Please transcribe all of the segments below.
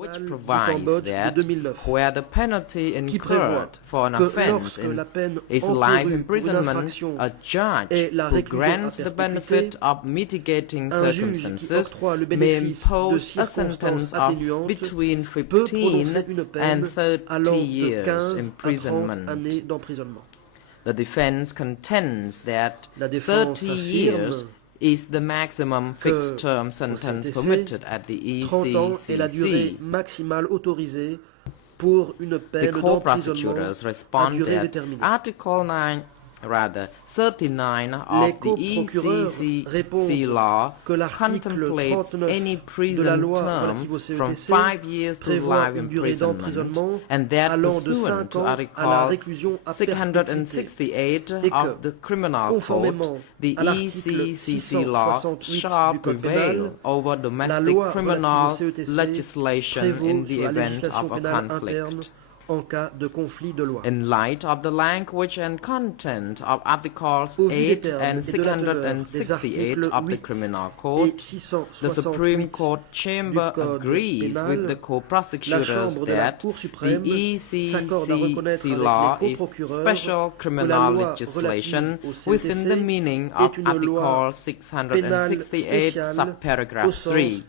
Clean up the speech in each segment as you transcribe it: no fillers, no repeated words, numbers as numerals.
which provides that where the penalty incurred for an offense is life imprisonment, a judge who grants the benefit of mitigating circumstances may impose a sentence of between 15 and 30 years imprisonment. The defense contends that 30 years is the maximum fixed-term sentence permitted at the ECCC. The co-prosecutors responded Article 39 of the ECCC law contemplates any prison term from 5 years to life imprisonment, and that pursuant to Article 668 of the Criminal Code, the ECCC law shall prevail over domestic criminal legislation in the event of a conflict. In light of the language and content of Articles 8 and 668 of the Criminal Code, the Supreme Court Chamber agrees with the co-prosecutors that the ECCC law is special criminal legislation within the meaning of Article 668, subparagraph 3.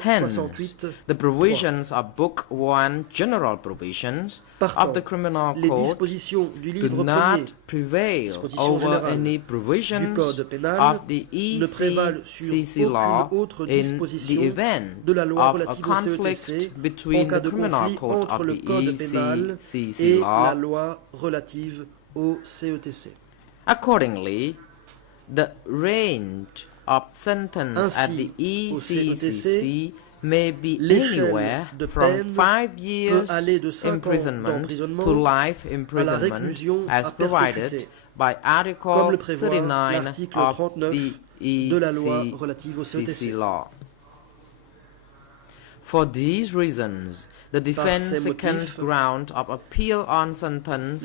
Hence, the provisions of Book 1 General Provisions of the Criminal Code do not prevail over any provisions of the ECCC law in the event of a conflict between the Criminal Code of the ECCC law. Accordingly, the range of sentence at the ECCC may be anywhere from 5 years imprisonment to life imprisonment as provided by Article 39 of the ECCC law. For these reasons, the defense's second ground of appeal on sentence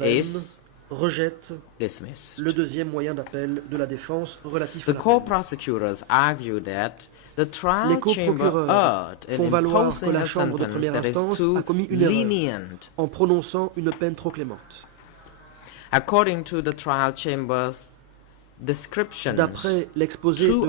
is dismissed. The co-prosecutors argue that the trial chamber erred in imposing a sentence that is too lenient. According to the trial chamber's descriptions, 2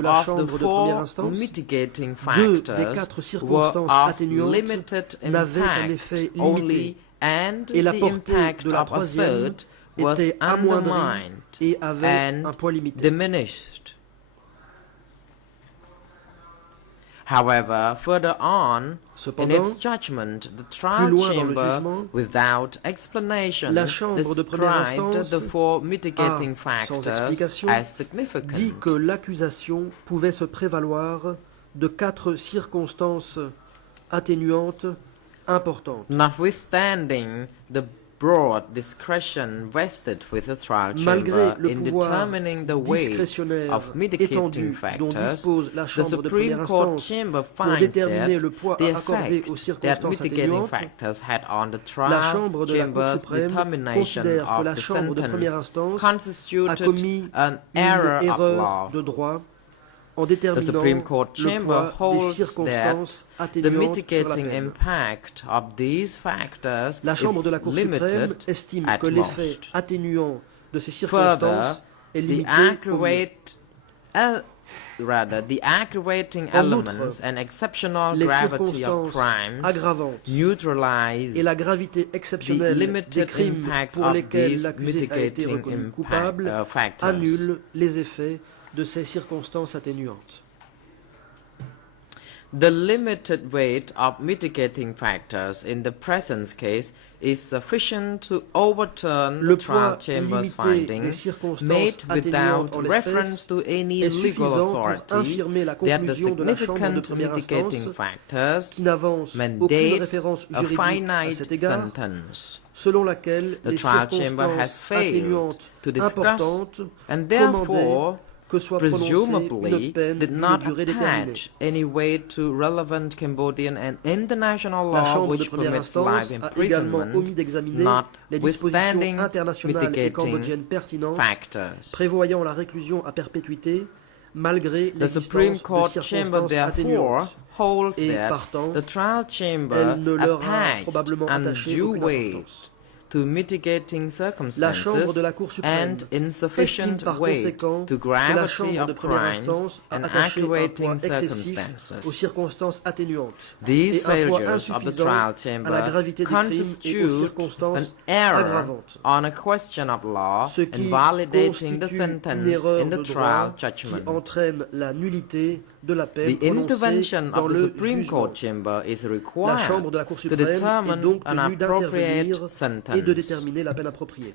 of the 4 mitigating factors were of limited impact only, and the impact of a third was undermined and diminished. However, further on, in its judgment, the trial chamber, without explanation, described the 4 mitigating factors as significant. Dit que l'accusation pouvait se prévaloir de 4 circonstances atténuantes importantes. Notwithstanding the broad discretion vested with the trial chamber in determining the weight of mitigating factors, the Supreme Court chamber finds that the effect that mitigating factors had on the trial chamber's determination of the sentence constituted an error of law. The Supreme Court chamber holds that the mitigating impact of these factors is limited at most. Further, the aggravating elements and exceptional gravity of crimes neutralize the limited impacts of these mitigating factors. De ces circonstances atténuantes. The limited weight of mitigating factors in the present case is sufficient to overturn the trial chamber's findings made without reference to any legal authority that the significant mitigating factors mandate a finite sentence. The trial chamber has failed to discuss and therefore presumably did not attach any weight to relevant Cambodian and international law which permits life imprisonment, notwithstanding mitigating factors. Prévoyant la réclusion à perpétuité malgré The Supreme l'existence de Court chamber circonstances therefore atténuantes. holds Et that partant, the trial chamber elle ne leur a attached probablement attaché undue aucune weight importance. to mitigating La Chambre de circumstances la Cour suprême and estime insufficient par weight conséquent to que la gravity Chambre de of première crimes instance a and attaché un poids aggravating excessif aux circumstances. circonstances atténuantes These et un poids failures of the insuffisant trial à la chamber gravité des crimes et aux constitute an circonstances error aggravantes, on a question of law ce in qui validating the constitue sentence une erreur in the de trial droit qui judgment. entraîne la nullité de la peine The prononcée intervention dans of the le Supreme jugement. Court chamber is La Chambre required de la Cour to suprême est determine donc an tenue d'intervenir appropriate et de sentence. déterminer la peine appropriée.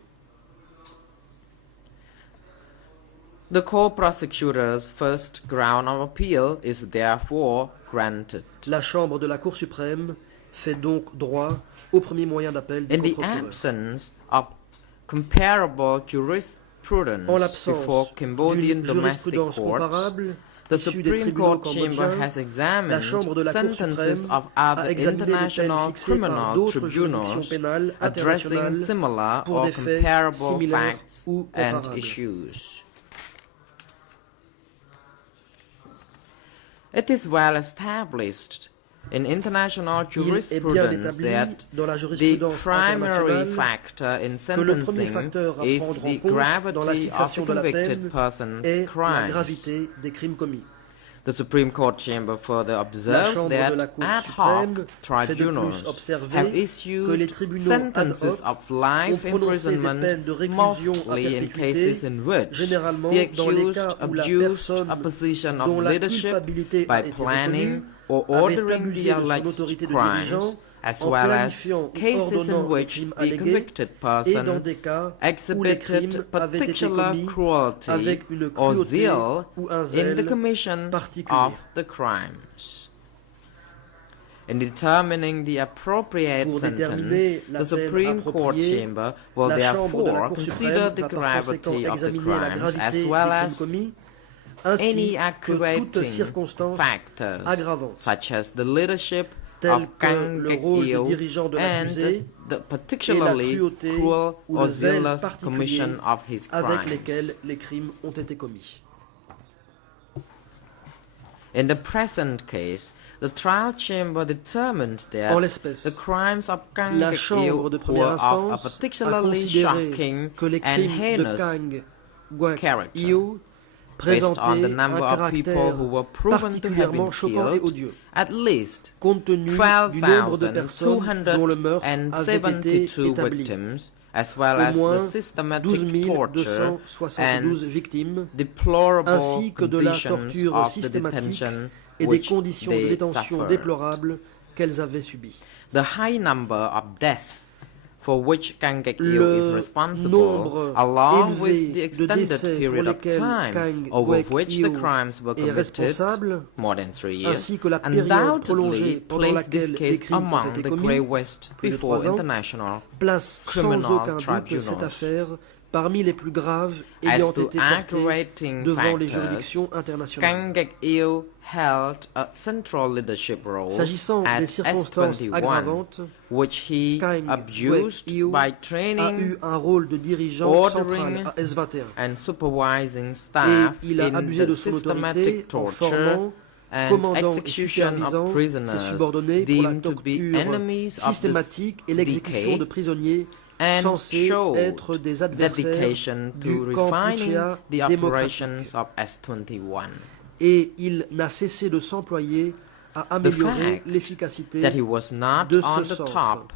The co-prosecutor's first ground of appeal is therefore granted. La Chambre de la Cour suprême fait donc droit au premier moyen d'appel du In the coprocureur. absence of comparable En jurisprudence before l'absence Cambodian d'une domestic jurisprudence courts, comparable the issue des Supreme tribunaux Court chamber cambodgiens, has examined la Chambre de la Cour sentences suprême of a other examiné les peines international fixées par criminal d'autres juridictions tribunals pénales addressing internationales similar pour or des faits comparable similaires facts ou and comparables. issues. It is well established in international Il est bien jurisprudence établi that dans la the jurisprudence primary internationale factor in que le premier sentencing facteur à is prendre en the compte dans la gravity of the fixation de la convicted peine person's est la crimes. gravité des crimes commis. The Supreme Court chamber further La observes Chambre de la that Cour ad suprême hoc fait de plus tribunals have observer que les issued tribunaux ad sentences hoc of life ont prononcé des imprisonment peines de réclusion à mostly in perpétuité, cases in which généralement the dans les accused cas où la abused personne a position dont of la leadership culpabilité a by été planning reconnue or avait ordering the abusé de son alleged autorité de crimes, dirigeant as en well as planifiant ou cases in ordonnant les which crimes the allégués convicted et dans person des cas où les exhibited crimes avaient été particular commis cruelty avec une or cruauté zeal ou un in zèle the commission particulier. of the crimes. In determining the appropriate Pour sentence, déterminer la the peine Supreme Court appropriée, chamber will la Chambre de la therefore Cour consider suprême the va par conséquent gravity of the examiner la crimes gravité as des well crimes as commis, any ainsi que toute aggravating circonstance factors, aggravante, such as the leadership tel of que le rôle de Kang dirigeant de and l'accusé the et la particularly cruauté cruel ou or le zèle zealous particulier commission of his avec crimes. lesquels les crimes ont été commis. In the present case, the trial chamber determined that En l'espèce, the crimes of Kang la Chambre de were première of a instance a particularly considéré shocking que les and crimes de heinous Kang character, Guek-Io based on the présentaient number un of people caractère who were proven to have particulièrement been choquant et killed, odieux, at least compte tenu du nombre de personnes dont le meurtre avait été 1272 établi. victims, as well Au as moins the systematic 12 torture 272 and victimes, deplorable ainsi que de la conditions torture of the systématique detention et des which conditions de they détention suffered. déplorables qu'elles avaient subies. The high number of deaths for which Kang Guek-io Le is responsible, nombre along élevé with the de extended décès pour period of lesquels time Kang over which the Guek-io crimes were est committed, responsable, more than 3 years, ainsi que la période undoubtedly prolongée pendant place this laquelle les case crimes ont among été the commis, Grey West plus de before 3 ans, international place sans criminal aucun doute cette tribunals. affaire parmi les plus graves As ayant to été portées aggravating devant les factors, juridictions internationales. Kang Guek-io held a central leadership role S'agissant at des circonstances S21, aggravantes, which he Kang abused Guek-io by a training eu un rôle de dirigeant ordering central à S21 and supervising et staff il a in abusé the de son autorité systematic en torture formant, and commandant et execution supervisant of ses prisoners subordonnés pour la deemed to be torture enemies of systématique et the l'exécution decay de prisonniers and censés showed être des adversaires dedication to du refining Kampuchea the operations démocratique. of S21. Et il n'a cessé de s'employer à améliorer fact l'efficacité That he was not de on ce the centre. top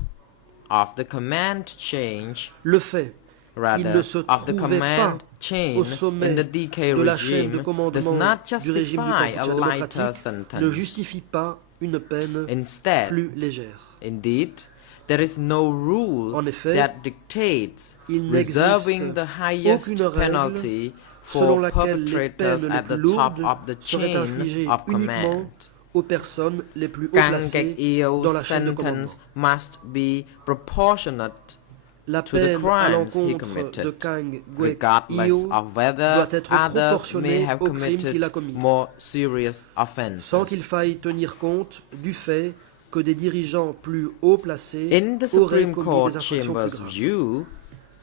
of the command chain, Le fait qu'il rather ne se of the trouvait pas command chain au sommet in the DK de la chaîne de regime, does commandement not du régime du justify a Kampuchea lighter démocratique sentence. ne justifie pas une peine Instead, plus légère. indeed, there is no rule En effet, that dictates il reserving n'existe the highest aucune règle penalty selon for laquelle les perpetrators peines les at the plus top lourdes of the seraient chain infligées of uniquement command. aux personnes les plus haut Kang placées Guek-io's dans la chaîne de commandement. sentence must be proportionate La to the peine à crimes he l'encontre de committed, Kang regardless Guek-io of whether doit être others may proportionnée have au crime qu'il a committed commis, more serious sans qu'il offenses. faille tenir compte du fait que des dirigeants plus haut placés In the auraient Supreme commis Court des infractions plus chamber's graves. view,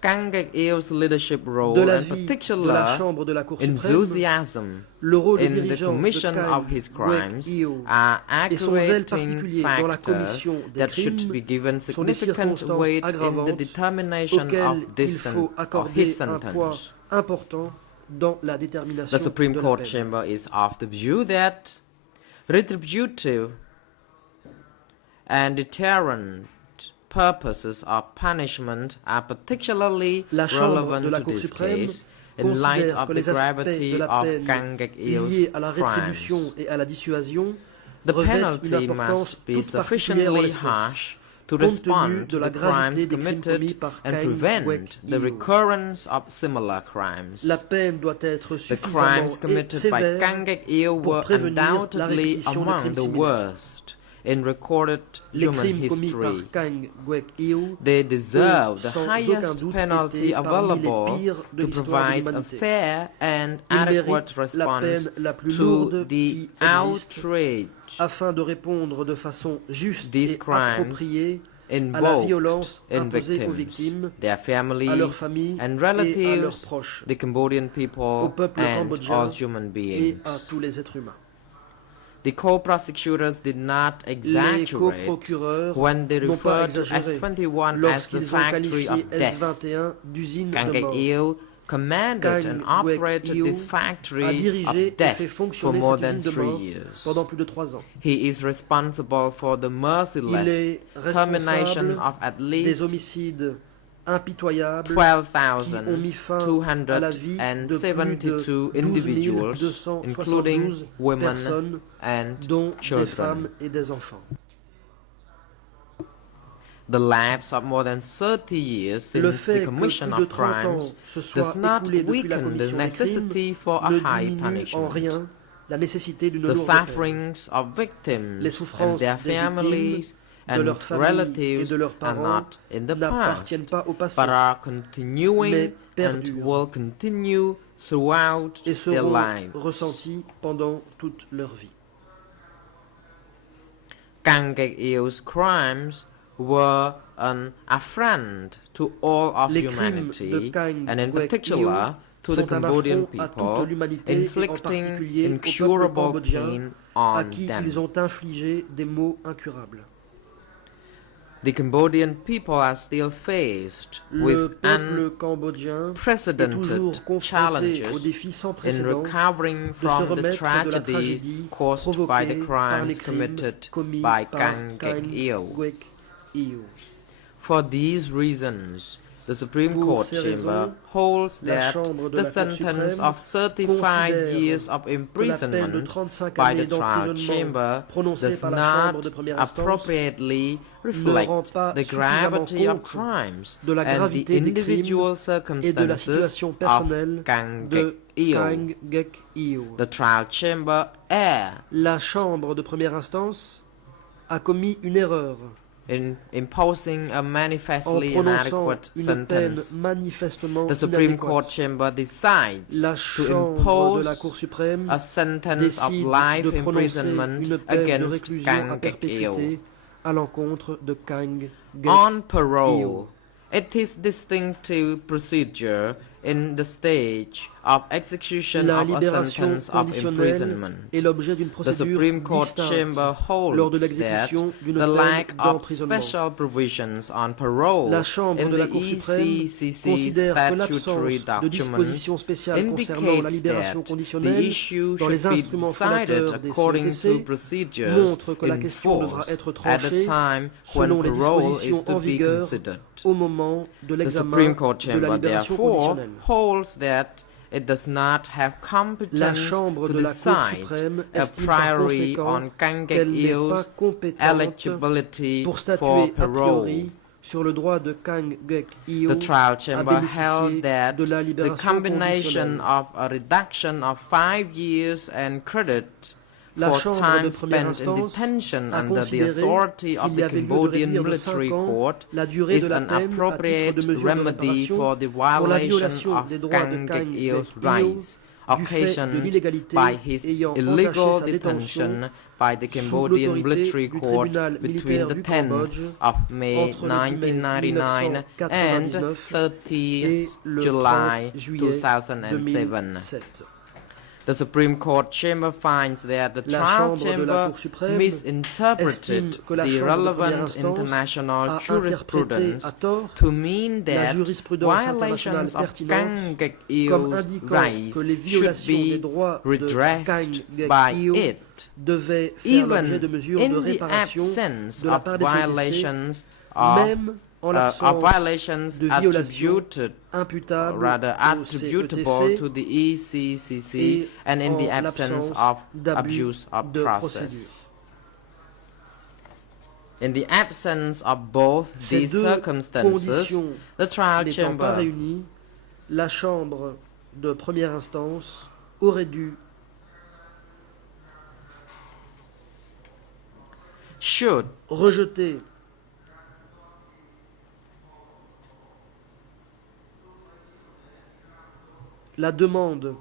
Kang Geok-il's leadership role de la and vie de la particular Chambre de la Cour suprême, enthusiasm le rôle de in the dirigeant de commission of Kang his crimes Geok-il are et son zèle aggravating particulier dans la factors commission des that should be crimes given sont des significant circonstances weight in the aggravantes determination auxquelles of il this faut or accorder his un poids sentence. important dans la The détermination Supreme de la Court peine. chamber is of the view that retributive and deterrent purposes of punishment are particularly La Chambre relevant de la to Cour this suprême case in light considère of que the les aspects gravity de la of peine Kang Geok-il's liés à la rétribution crimes. et à la dissuasion The revêtent une penalty importance must be toute particulière en sufficiently l'espèce, harsh to compte tenu respond de to la the gravité crimes des crimes commis committed par and Kang prevent the Geok-il. recurrence of similar crimes. La peine doit être The suffisamment crimes committed by sévère Kang Geok-il pour were prévenir la undoubtedly répétition de among crimes the similaires. worst in recorded Les human crimes commis par history. Kang Geok-il They deserve the sans aucun highest doute penalty été parmi les available pires de to l'histoire de provide a l'humanité. fair and Ils adequate méritent la response peine la plus to lourde the qui existe outrage afin de répondre de façon juste These et crimes appropriée à la invoked violence in imposée aux victims, victimes, their à leurs families familles and et à leurs relatives, proches, the Cambodian au people peuple and cambodgien all human et beings. à tous les êtres humains. The co-prosecutors did not Les exaggerate coprocureurs when they n'ont pas referred to exagéré S21 as the lorsqu'ils ont factory qualifié of death. S21 d'usine Kang de mort. Geok-il commanded Kang and operated Geok-il this a factory dirigé of et death fait for fonctionner more cette than usine de 3 mort years. pendant plus de 3 ans. He is responsible for the Il merciless est termination responsable of at des least homicides impitoyables qui ont mis fin à la vie de plus de 12,272 12 individuals, 272 including women personnes, and dont des children. femmes et des enfants. The lapse of more than 30 years Le since the fait que commission plus de of 30 ans crimes se soient does not écoulés depuis la weaken the commission des necessity crimes for a ne high diminue en punishment. rien la nécessité d'une The lourde peine. sufferings of victims Les and souffrances their des victimes, families de and leurs familles et relatives de leurs are parents not in the past, n'appartiennent pas au passé, but are continuing mais and perdurent will continue throughout et their seront lives. ressentis pendant toute leur vie. Kang Geok-il's crimes were an affront to all of Les crimes de humanity, Kang and in Geok-il particular to the sont un Cambodian affront à people, toute l'humanité et en inflicting particulier au peuple incurable cambodgien pain à on qui them. ils ont infligé des maux incurables. The Cambodian people are still faced Le with peuple cambodgien est unprecedented toujours confronté aux challenges défis sans in précédent recovering de se from the remettre de la tragedies tragédie caused by provoquée the par les crimes crimes committed commis by par Kang Kang Geok-il. Geok-il. For these reasons, the Supreme Pour Court ces chamber raisons, holds la that Chambre de the la Cour sentence suprême of 35 considère years of que la peine de imprisonment 35 by années the trial d'emprisonnement chamber prononcée does par la Chambre de not première instance appropriately ne reflect rend pas the suffisamment gravity of compte crimes de la and the gravité des individual crimes et de la circumstances situation of personnelle Kang de Geok-il. Kang Geok-il. The trial chamber erred La Chambre de première instance a commis une erreur in imposing a en manifestly prononçant inadequate une peine sentence. manifestement The Supreme Court inadéquate. chamber decides La to Chambre de la impose Cour suprême a sentence of décide life de prononcer imprisonment une peine de against réclusion à Kang Geok-il. perpétuité à l'encontre de Kang On Geok-il. parole, it is distinctive procedure in the stage of execution La of a libération sentence of conditionnelle imprisonment. est l'objet d'une The procédure Supreme Court distincte chamber lors de holds that l'exécution d'une the peine lack of d'emprisonnement. special provisions on parole La Chambre in de la the Cour suprême ECCC considère que statutory l'absence de dispositions documents spéciales concernant la indicates libération that the conditionnelle issue dans les should be instruments decided fondateurs des according to CETC procedures montre que la in question devra force être at the tranchée time selon when les parole is dispositions to en be vigueur considered. au moment de The l'examen Supreme Court de la chamber libération therefore conditionnelle. holds that it does not have La competence Chambre to de la Cour decide suprême a estime par priori conséquent on Kang qu'elle n'est pas Geok-il's compétente eligibility pour for statuer a parole. priori sur le droit de Kang Geok-il The trial à chamber held bénéficier that de la the libération combination conditionnelle. of a reduction of 5 years and credit La for Chambre time de première spent in instance detention a under the considéré authority of qu'il y the avait lieu de Cambodian réduire de military 5 ans court la durée de is la an peine à titre appropriate de mesure de remedy réparation for the pour la violation violation of des droits de Kang Kang Geok-il's Geok-il rights occasioned by his illegal detention by the Cambodian military court between the 10th of May 1999 and 30th July 2007. The Supreme Court chamber finds that the trial chamber misinterpreted the relevant international jurisprudence to mean that violations of Kang Gek-il's rights should be redressed by it, even in the absence of violations attributable to the ECCC and in the absence of abuse of process. In the absence of both these circumstances, the trial chamber la chambre de première instance aurait dû rejeter la demande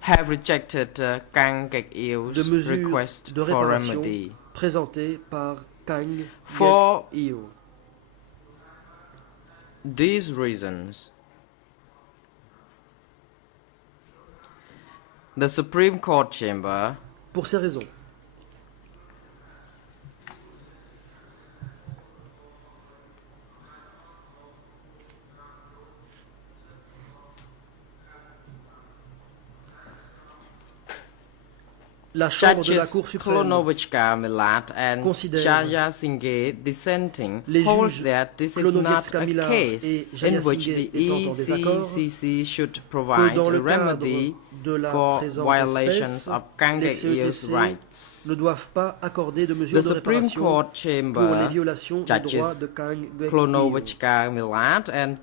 have rejected Kang Gek-il's request de for réparation remedy présentée par Kang for Gek-il. these reasons. The Supreme Court chamber Pour ces raisons, la Chambre de la Cour suprême considère Jaya Singh dissenting les holds juges that this is not a Klonovets-Kamila case et in Jaya which Singh the étant en désaccord ECCC should que provide dans a le remedy cadre de la for présente violations espèce, of Kang les Gek-il's CETC rights. ne doivent pas accorder de The mesures de Supreme réparation Court pour les chamber violations des droits judges de Kang Gek-il. Klonovets-Kamila and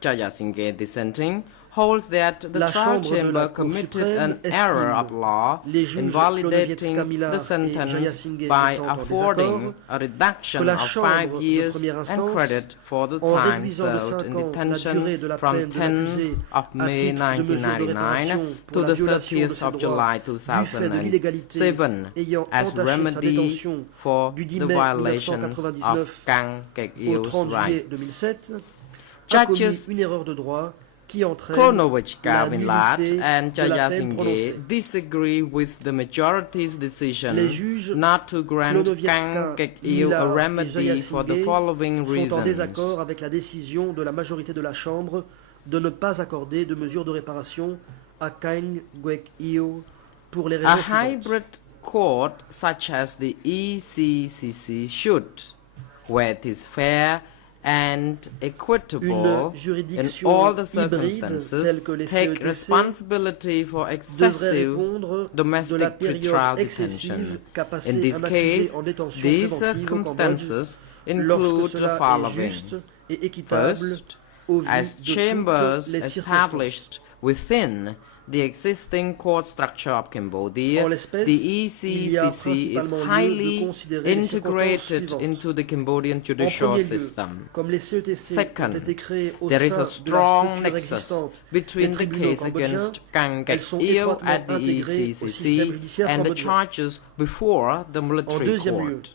Jaya Singh dissenting holds that the La trial Chambre de la chamber Cour committed suprême an error of law les juges invalidating Klonovets-Kamila the et sentence Jaya Singh by étant en affording désaccord, a reduction que la of Chambre 5 de years première and instance, credit for the en time réduisant de served 5 in ans la detention durée de la from peine de 10th l'accusé of à May titre de mesure de 1999 réparation to pour la the violation de 30th ses of droits July du fait de l'illégalité 2007 ayant as entaché sa remedy détention for du 10 the mai violations 1999 of Kang au Gek-il's 30 juillet rights. 2007 a commis Judges une erreur de droit qui entraîne Klonovets-Kamila la nullité and de la Jaya peine Singh prononcée. disagree with the majority's decision Les juges not to grant Kang Gek-il a Klonovets-Kamila et remedy Jaya for the Singh following sont en reasons. désaccord avec la décision de la majorité de la Chambre de ne pas accorder de mesures de réparation à Kang Gek-il pour les raisons A suivantes. hybrid court such as the ECCC should, where it is fair and equitable Une in juridiction all the hybride circumstances, telle que les take CETC responsibility for devrait excessive répondre de la domestic période pretrial excessive detention. qu'a passé In this un accusé case, en détention these préventive au Cambodge circumstances lorsque include the cela est following. juste et équitable First, au vu as de chambers toutes les circonstances. established within the existing court structure of Cambodia, En l'espèce, the il y a ECCC is principalement lieu de highly considérer les circonstances integrated suivantes. into the Cambodian En judicial premier lieu, system. comme les CETC Second, ont été créés au there is sein a de la strong structure nexus existante between des the tribunaux case cambodgiens, against Kang elles sont Gek-il étroitement at the intégrées au système ECCC judiciaire and the cambodgien. charges before the En military deuxième lieu, court.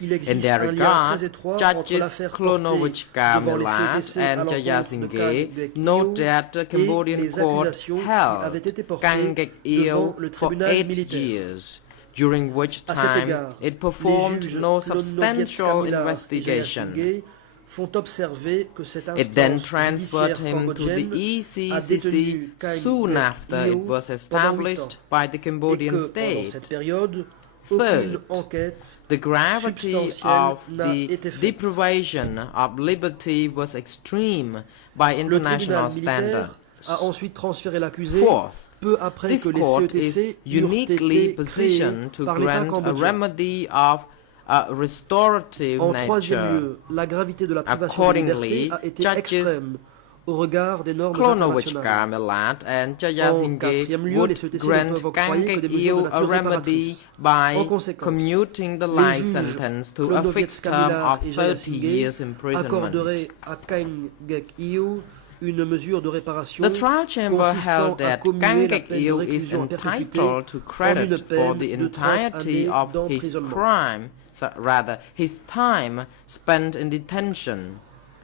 il In existe their un lien regard, très étroit entre judges l'affaire portée devant les Klonovets-Kamila CETC à and Jaya l'encontre de Singh Kang Gek-il note that the et Cambodian les court accusations qui avaient held été portées Kang Gek-il devant le for tribunal 8 militaire. years, during which À cet time égard, it les performed juges no substantial Klonovets-Kamila et Jaya investigation. Singh font observer que cette It then instance transferred judiciaire him to the cambodgienne a ECCC détenu Kang soon after it Gek-il was pendant 8 established ans, by the et Cambodian que pendant cette state. période, Third, aucune enquête the gravity substantielle of n'a the été faite. deprivation of liberty was extreme by Le international tribunal militaire standards. a ensuite transféré l'accusé Fourth, peu après this que les court CETC is eurent uniquely été créés positioned to par l'État grant a cambodgien. remedy of a restorative En troisième nature. lieu, la gravité de la privation de Accordingly, liberté a été judges extrême au regard des normes internationales. Klonovets-Kamila and Jaya En Singh quatrième lieu, would les CETC ne grant peuvent Kang octroyer que des mesures Gek-il de a nature remedy réparatrice. by En conséquence, commuting the les life juges sentence to a fixed term Klonovets-Kamila of et Jaya 30 Singh years imprisonment. accorderaient à Kang Gek-il une mesure de réparation The trial chamber consistant held à that commuer la Kang peine de Il is réclusion à perpétuité entitled to en une credit for peine the de 30 entirety années of his d'emprisonnement. crime, rather his time spent in detention,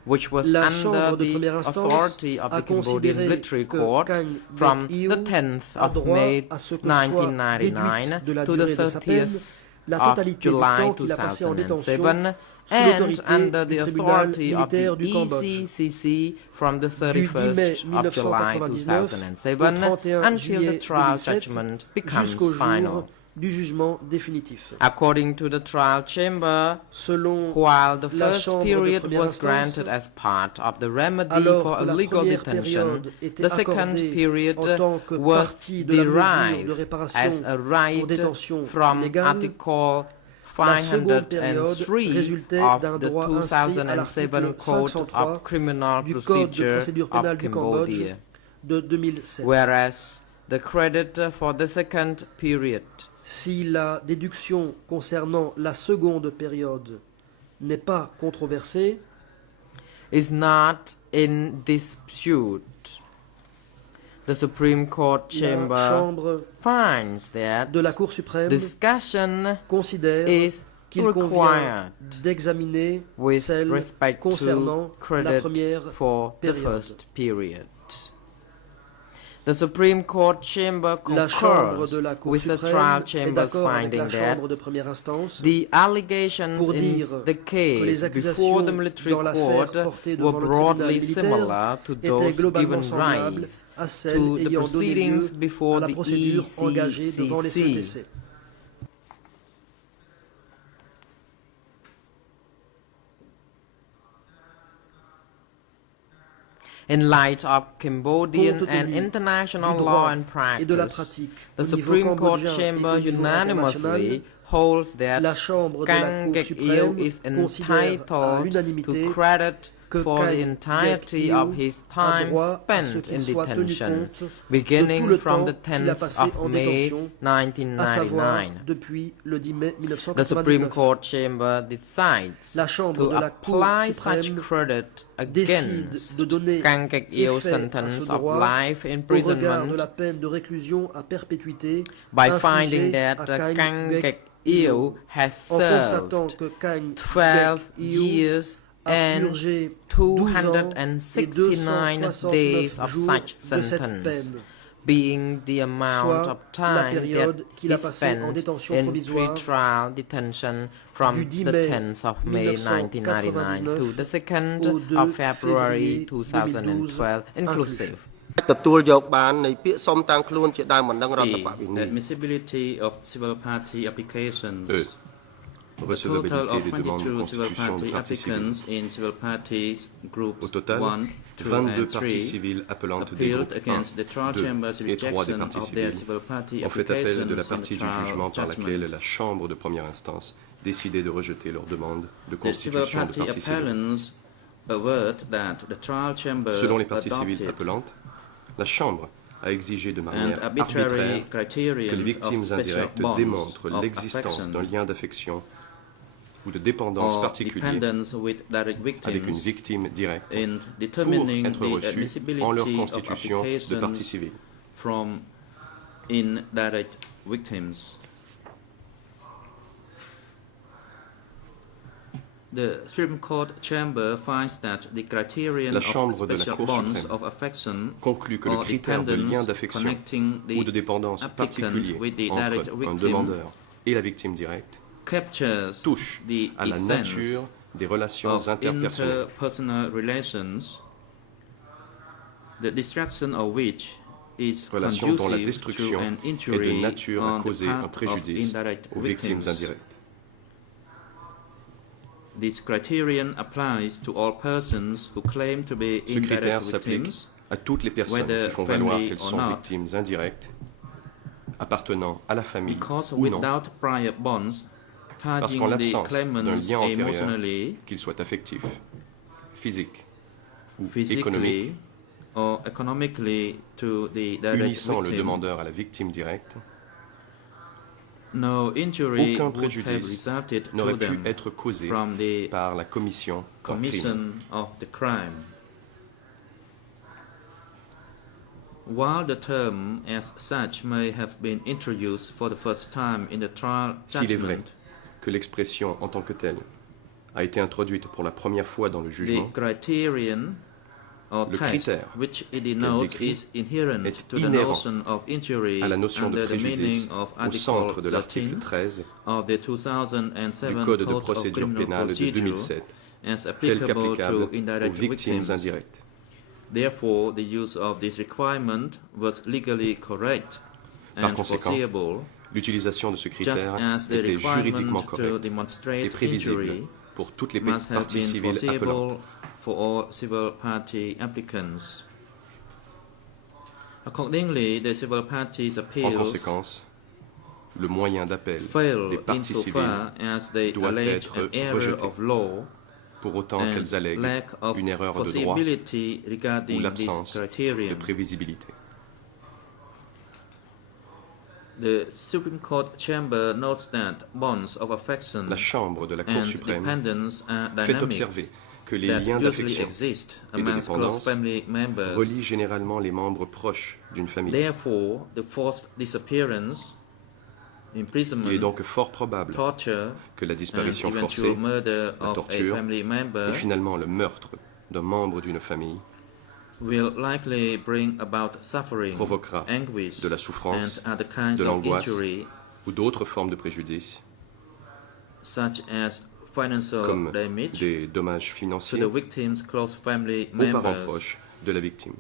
which was La under chambre de the première instance authority of a the Cambodian considéré Military que Court Kang from Il the 10th a of droit May à ce que soit 1999 déduite de la to the durée de sa peine 30th la of totalité du July temps qu'il a passé en détention 2007 sous and l'autorité under du the tribunal authority of militaire the du Cambodge. ECCC from the Du 10 mai 31st of July 1999 2007 au 31 until the juillet trial 2007 judgment becomes jusqu'au final. jour du jugement définitif. According to the trial chamber, Selon while the la first chambre de period première was instance, granted as part of the remedy alors for que la illegal première detention, période était the second accordée period en tant que was partie de la mesure de derived réparation as a right pour détention from illégale, Article la seconde période 503 résultait of d'un the droit inscrit à 2007 l'article Code 503 of Criminal du Code de Procedure procédure of pénale du Cambodge Cambodia, de 2007. whereas the credit for the second period Si la déduction concernant la seconde période n'est pas controversée, is not in dispute, the Supreme Court la chamber Chambre finds that de la Cour suprême discussion considère is qu'il convient required d'examiner with celle respect concernant to la credit première for the période. first period. The Supreme Court chamber La Chambre concurs de la Cour with the suprême trial est chamber's d'accord avec finding la that Chambre de première instance the allegations pour in dire the que les case accusations before the military dans l'affaire court portée were devant le tribunal broadly militaire similar to étaient those globalement given semblables rise à celles to the ayant donné lieu proceedings before à la the procédure engagée devant les ECCC. CTC. In light of Cambodian Compte and tenu international du law droit and et de la practice, pratique the au niveau Supreme Court cambodgien et chamber au niveau unanimously international, holds that la Chambre de la Kang Cour Il suprême is considère à entitled l'unanimité to credit que for the Kang entirety Il of his a time droit à ce spent qu'il in soit tenu detention, compte de tout beginning le from temps the qu'il a 10th passé of en May détention, à savoir 1999. depuis le 10 mai The Supreme 1999. Court chamber decides La Chambre to de la Cour apply such suprême credit décide against de donner Kang Il effet à sentence ce of droit life au regard de imprisonment la peine de réclusion à perpétuité by infligée finding à that Kang Il has en constatant served que Kang 12 Il years a and purgé 12 ans et 269 days 269 of jours such de cette sentence, peine, being the amount soit of la time période that qu'il a he passée en spent détention in provisoire pre-trial detention from du 10 the mai 10th of May 1999 to the 2nd au 2 of February février 2012 inclusive. ទទួលយកបាននៃពាក្យសុំតាំងខ្លួនជាដើមបណ្ដឹងរដ្ឋបវេនី Admissibility of civil party applications. The Recevabilité total of des demandes de 22 civil constitution de party parties civiles. applicants in civil parties groups Au total, 1, 2 22 and 3 parties civiles appelantes des appealed groupes against the 1, trial 2 chamber's et 3 des rejection parties of their civiles civil party ont fait appel de la applications in partie the du trial jugement par laquelle judgment. la Chambre de première instance décidait de rejeter leur demande de The civil constitution de party parties civiles. appellants avert that the trial chamber Selon les parties civiles adopted appelantes, la Chambre a exigé de an manière arbitrary arbitraire que criterion les of victimes special indirectes bonds démontrent of l'existence affection d'un lien d'affection ou de dépendance or particulier dependence with direct avec une victims victime directe in pour determining être the reçus en leur admissibility of constitution de partie applications civile. from indirect victims. The Supreme Court chamber finds that the criterion La of Chambre de la special Cour bonds suprême of affection conclut que le or critère de lien dependence d'affection connecting ou the de dépendance applicant particulier with the direct entre un victim demandeur et la victime directe captures touche the à la essence nature des relations of interpersonnelles, interpersonal relations, the destruction of which is relations dont la conducive to destruction an est de injury nature à on the causer un part of préjudice indirect aux victimes victims. indirectes. This criterion applies to all persons who claim to be Ce critère indirect s'applique victims, à toutes les personnes whether qui font valoir family qu'elles or sont not, victimes indirectes, appartenant à la famille because ou non, without prior bonds parce charging qu'en the l'absence d'un claimants lien antérieur, emotionally, qu'il soit affectif, physique ou physically, économique, or economically to the direct unissant le victim, demandeur à la victime directe, no injury aucun would have préjudice resulted to n'aurait pu them être causé from the par la commission d'un crime. commission of the crime. While the term as such may have been introduced for the first time in the trial S'il est vrai judgment, que l'expression en tant que telle a été introduite pour la première fois dans le the jugement, criterion or le test critère which it denotes décrit is inherent est to the inhérent notion of injury à la notion de under the préjudice meaning of au Article centre de l'article 13 13 of the 2007 du Code de of procédure Criminal pénale de Procedure 2007, as tel applicable qu'applicable to indirect aux victimes victims. indirectes. Therefore, the use of this requirement was legally correct Par and conséquent, foreseeable, l'utilisation de ce just critère as the était juridiquement requirement to correcte et demonstrate prévisible injury pour toutes les must have parties been civiles foreseeable appelantes. for all civil party applicants. Accordingly, the civil parties' En appeals conséquence, le moyen d'appel fail des parties civiles insofar as they doit allege être an error rejeté, of law pour autant and qu'elles allèguent lack of une erreur de droit foreseeability ou regarding this l'absence de criterion. prévisibilité. The Supreme Court chamber notes that bonds of affection La Chambre de la Cour and suprême dependence are fait dynamics observer que les that liens usually d'affection exist et de amongst close dépendance family members. relient généralement les membres proches d'une famille. Therefore, the forced disappearance, Il est imprisonment, donc fort probable torture, que la and disparition forcée, eventual murder la of a torture family member et finalement le meurtre d'un membre d'une famille will likely bring about suffering, provoquera anguish, de la souffrance, and other kinds de of l'angoisse injury, ou d'autres formes de préjudice, such as financial comme damage des dommages to financiers the victim's close family aux parents members. proches de la victime.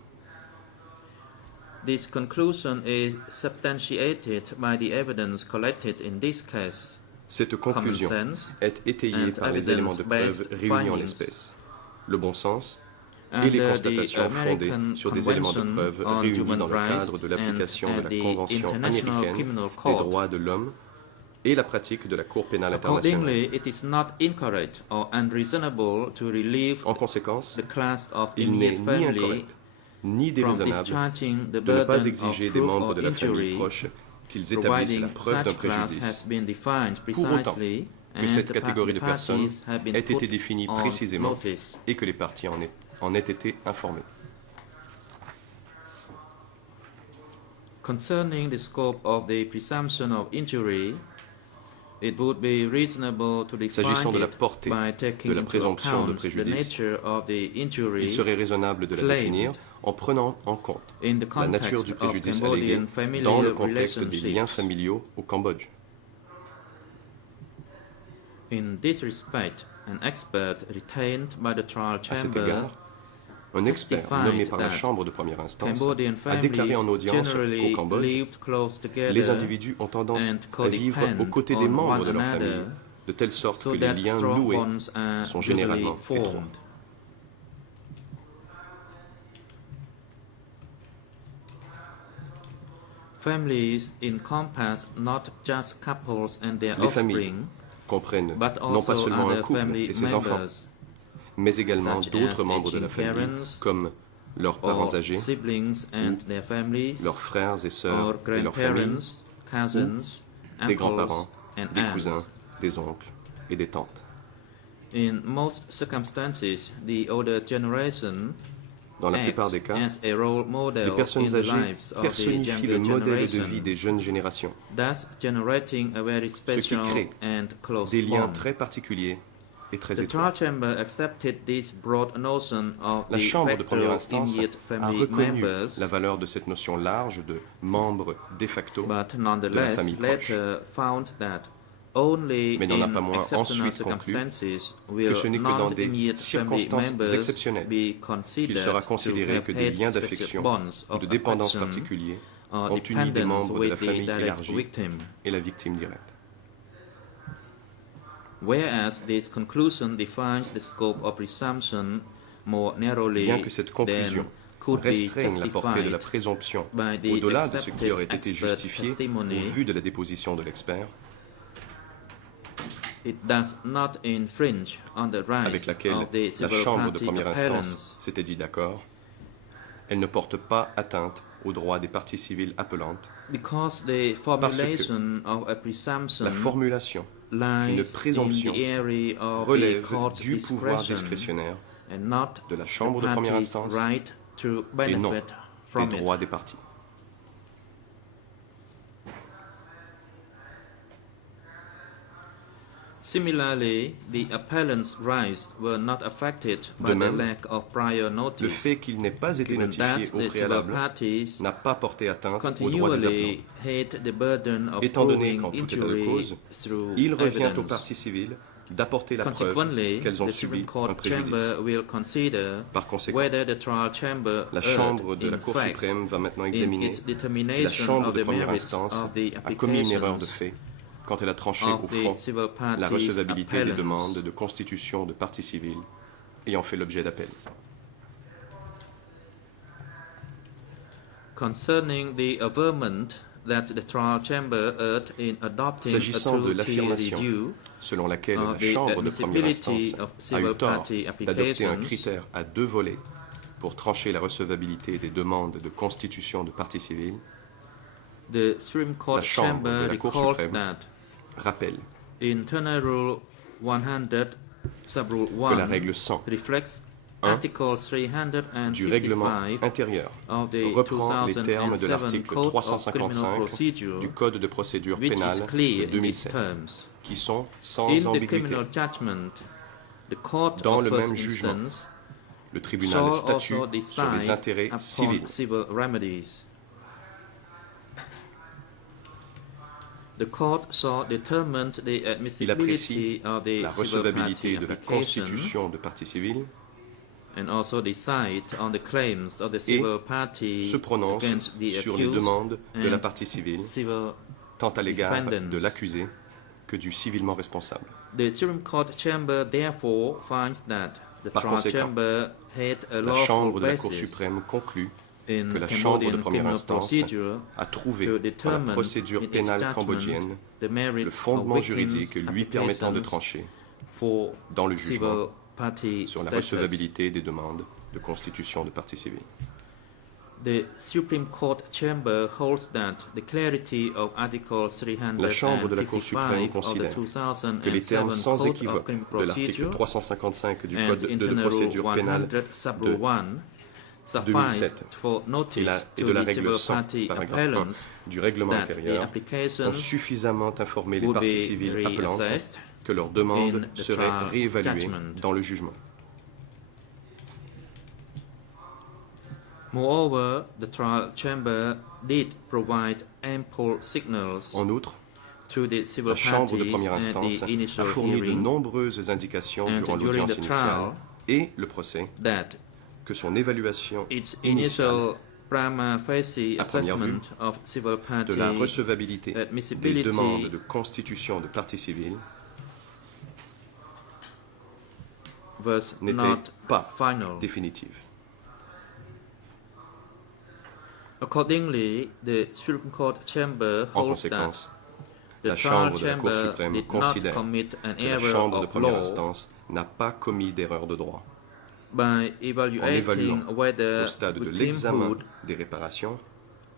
This conclusion is substantiated by the evidence collected in this case, Cette common conclusion sense, est étayée and par les éléments de preuve evidence-based réunis en findings. l'espèce, le bon sens et les under constatations the fondées American sur des éléments de Convention preuve on réunis Human dans le Rights cadre de l'application de and la the Convention International américaine Criminal des Court. droits de l'homme et la pratique de la Cour pénale internationale. Accordingly, it is not incorrect or unreasonable to relieve En conséquence, the class of il n'est immediate ni family incorrect ni from déraisonnable discharging the de ne burden pas of exiger des proof membres or de la famille injury, proche qu'ils établissent providing la preuve d'un such class has préjudice, been defined pour autant precisely que cette and catégorie de the personnes parties have been ait été put définie on précisément notice. et que les parties en aient été informées. Concerning the scope of the presumption of injury, it would be reasonable to define S'agissant de la it portée by taking de la into présomption de account the préjudice, nature of the injury il serait raisonnable de la claimed définir en prenant en compte in the la nature context du of préjudice allégué Cambodian familial dans le contexte des liens relationships. familiaux au Cambodge. In this respect, an expert retained by the trial À cet chamber égard, un expert nommé par la that Chambre de première instance Cambodian a déclaré en families audience generally qu'au Cambodge, lived close together les individus ont tendance and à vivre aux côtés des codepend on membres de one leur another, famille, de telle sorte so que les that liens strong noués bonds are sont usually généralement étroits. formed. Families encompass not just couples and their Les familles offspring, comprennent but non pas also seulement un other couple family et ses enfants, members, mais également such d'autres as membres de aging la famille, parents comme leurs parents or âgés, siblings and their families, leurs frères et or sœurs et leurs familles, grandparents, cousins, des uncles, grands-parents, and des aunts. cousins, des oncles et des tantes. In most circumstances, the older generation Dans la plupart acts des cas, as a role model les in personnes the âgées lives of the personnifient le younger modèle de generation, vie des jeunes générations, thus generating a very special crée and close des liens bond. très particuliers et très The étroits. trial chamber accepted this broad notion of La the Chambre de première facto instance immediate a family reconnu members, la valeur de cette notion large de membres de facto but de la nonetheless famille proche, later found that only mais n'en a in pas moins exceptional ensuite conclu circumstances que will ce n'est que dans des non-immediate family circonstances members exceptionnelles be considered qu'il sera to considéré have que des had liens special d'affection bonds ou of de dépendance affection particuliers or ont uni des dependence membres de with la the famille direct élargie victim. et la victime directe. Whereas this conclusion defines the scope of presumption more narrowly Bien que cette conclusion than could be restreigne la portée de la testified présomption by the au-delà de ce qui accepted aurait été expert justifié testimony, au vu de la déposition de l'expert, it does not infringe on the avec rights laquelle of the la civil Chambre de party première appellants, instance s'était dit d'accord, elle ne porte pas atteinte aux droits des parties civiles appelantes, because the formulation of a presumption la formulation d'une lies présomption in the area of the relève court's du pouvoir discretion discrétionnaire and not de la Chambre the de première party's instance right to et non benefit from des it. droits des parties. Similarly, the appellant's rights were not affected by the lack of prior Le notice, fait qu'il n'ait pas été given that notifié au the civil préalable parties n'a pas porté atteinte aux droits des appelants. continually had the burden of Étant donné proving qu'en tout état de injury cause, through il revient aux evidence. parties civiles d'apporter la preuve Consequently, qu'elles ont the subi Supreme Court un préjudice. chamber will consider Par conséquent, whether the trial chamber la erred Chambre de la in Cour fact suprême va maintenant in examiner its si la determination Chambre of de the première merits instance of the a commis une erreur de applications fait quand elle a tranché of au the fond civil la parties recevabilité des appellants. demandes de constitution de parties civiles ayant fait l'objet d'appel. Concerning the averment that the trial chamber erred in adopting a S'agissant de true key l'affirmation review selon laquelle of la the Chambre de première admissibility instance of a civil eu tort party d'adopter un applications, critère à deux volets pour trancher la recevabilité des demandes de constitution de parties civiles, the Supreme Court la Chambre chamber de la Cour recalls suprême that rappelle Internal Rule 100 Subrule que la 1 règle 100 reflects 1 Article du règlement 355 intérieur of the reprend les termes de 2007 l'article Code of Criminal 355 Procedure, du Code de procédure which is pénale clear de in its 2007, terms. qui sont sans In the ambiguïté. criminal judgment, the court Dans of le first même jugement, instance le tribunal shall statue also sur les decide intérêts upon civils. civil remedies. The court shall determine the Il admissibility apprécie of the la civil recevabilité party de la application constitution de partie civile and also decide on the claims of the et civil party se prononce against the sur les accused demandes de la and partie civile civil tant à l'égard defendants. de l'accusé que du civilement responsable. The Supreme Court chamber therefore finds that the Par trial conséquent, chamber had a La lawful Chambre de la Cour basis suprême conclut in que la Chambre de Cambodian première criminal instance procedure a trouvé to dans la determine procédure in its pénale judgment cambodgienne the merits le of fondement victims' juridique lui permettant de applications trancher for dans le civil jugement party sur la status. recevabilité des demandes de constitution de partie civile. The Supreme Court chamber holds that the clarity of Article La Chambre de la Cour 355 suprême of the considère que les 2007 termes sans Code of équivoque Criminal de l'article Procedure 355 du and Code de Internal procédure Rule pénale 100 Subrule de 1 suffice 2007 for notice et to de la the règle civil 100, party paragraphe 1 appellants du règlement that the intérieur ont applications suffisamment informé les would parties be civiles appelantes reassessed que leurs demandes in the seraient trial réévaluées judgment. dans le jugement. Moreover, the trial chamber did provide ample signals En outre, to the civil la Chambre de parties première at instance the a initial fourni de hearing nombreuses indications and durant during l'audience the initiale trial et le procès that que son évaluation its initiale initial prima facie à première vue, assessment of civil de party la recevabilité des admissibility demandes de constitution de partie civile was n'était not pas final. définitive. Accordingly, the Supreme Court chamber En holds that conséquence, the la trial Chambre de la Cour chamber suprême did not considère commit an que la error Chambre de of première law instance n'a pas commis d'erreur de droit by en evaluating évaluant whether au stade de l'examen victimhood des réparations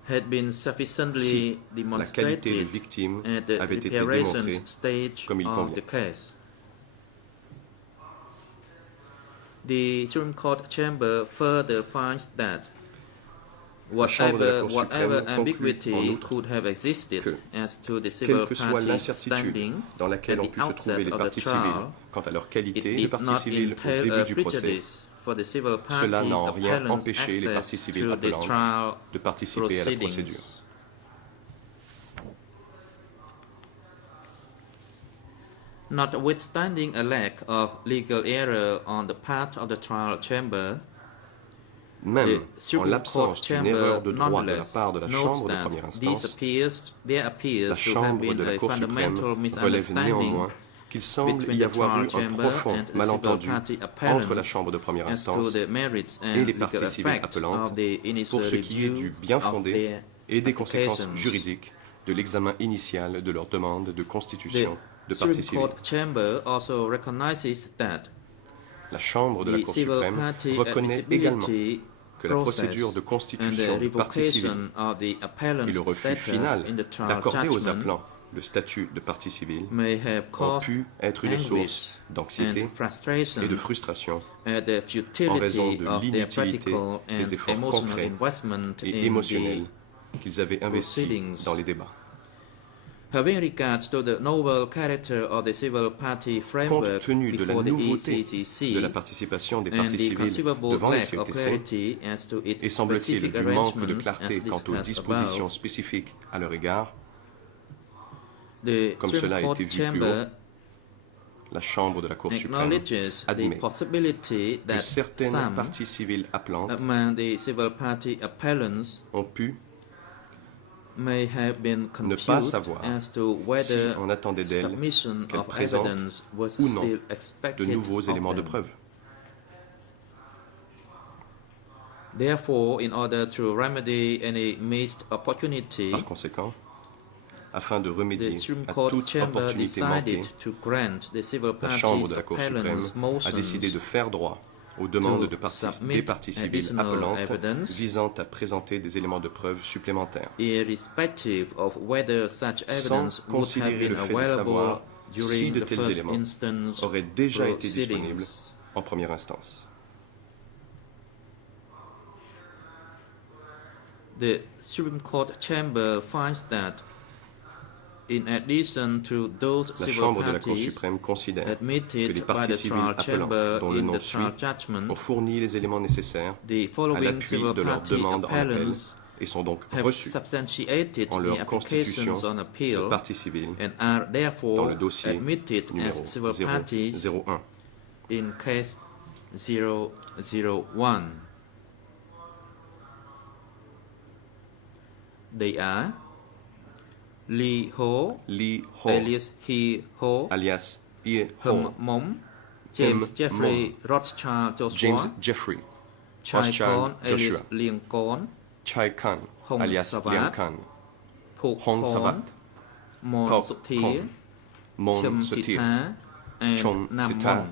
had been sufficiently si la qualité de demonstrated victime at the avait été reparation démontrée stage comme il of convient. the case. The Supreme Court chamber further finds that La Chambre de la Cour whatever suprême conclut en ambiguity outre could have existed que, as to the civil quelle que soit party's l'incertitude standing dans at laquelle ont the pu se trouver outset les of the parties civiles trial, quant à leur it qualité de did partie not civile au entail début a du procès, prejudice for the civil cela n'a party's en rien appellants' empêché les parties access civiles to the appelantes trial de participer à la procédure. proceedings. Notwithstanding a lack of legal error on the part of the trial chamber, Même the en Supreme l'absence Court d'une chamber erreur de droit de la nonetheless part de la notes Chambre de that première there instance, appears la to have Chambre been de la a Cour suprême fundamental relève misunderstanding néanmoins qu'il semble between y the avoir trial eu un chamber profond and the malentendu civil party entre la appellants Chambre de première as to instance the merits et and les legal parties civiles effect appelantes of the initial pour ce qui est du review bien of fondé their et des conséquences applications. juridiques de l'examen initial de leur demande de The constitution de Supreme partie civile. Court chamber also recognizes that La Chambre de la the Cour civil suprême party reconnaît également admissibility que la process procédure de and constitution the de partie civile revocation of the et appellant's le refus status final in the trial d'accorder aux judgment appelants le statut de partie civile may have ont caused pu être une anguish source d'anxiété and frustration et de frustration at the en raison futility de of their l'inutilité practical des and efforts emotional concrets investment et in émotionnels the qu'ils avaient investis proceedings. dans les débats. Having regards to the novel character of the civil party Compte framework tenu de la before the nouveauté ECCC de la participation des and parties the civiles conceivable devant les lack of CETC clarity as to its et semble-t-il specific du manque de arrangements clarté as quant aux discussed dispositions above, spécifiques à leur égard, the comme Supreme cela a Court été vu plus Chamber haut, la Chambre de la Cour suprême acknowledges the admet possibility que that certaines some parties civiles appelantes among the civil party appellants ont pu may have been ne pas confused savoir as to si whether on attendait d'elles submission qu'elles of présentent evidence was ou non still de expected nouveaux of éléments de them. preuve. Therefore, in order to remedy any missed opportunity, Par conséquent, afin de the remédier Supreme à Court toute Chamber opportunité manquée, decided to grant the civil la Chambre party's de la Cour suprême appellants a décidé motions de faire droit aux demandes to submit des parties civiles additional appelantes evidence, visant à présenter des éléments de preuve supplémentaires, irrespective of whether such sans evidence would have considérer been le fait de available savoir si during de the tels first éléments instance auraient déjà été disponibles proceedings. en première instance. The Supreme Court Chamber finds that, in addition to those La civil Chambre de la Cour parties suprême considère que les admitted by parties the civiles trial appelantes chamber dont le in nom the suit trial judgment, ont fourni les éléments nécessaires the à following l'appui civil de leur party demande en appel appellants et sont donc have reçus substantiated en the leur constitution applications on de appeal partie civile and are dans therefore le dossier admitted numéro as civil parties 001. in case 001. They are Lee Ho, Lee Ho, alias He Ho, alias Ie Hum Ho, Mom, James Hum Jeffrey Rothschild Joshua, James Jeffrey, Chai Rothschild Kon, alias Joshua, Liang Kon, Chai Khan, Hong alias Savat, Liang Khan, Phuk Hong Kon, Savat, Mon Phuk Suthir, Kon, Mon Chum Suthir, Sitha, and Chon Nam Sita Mon.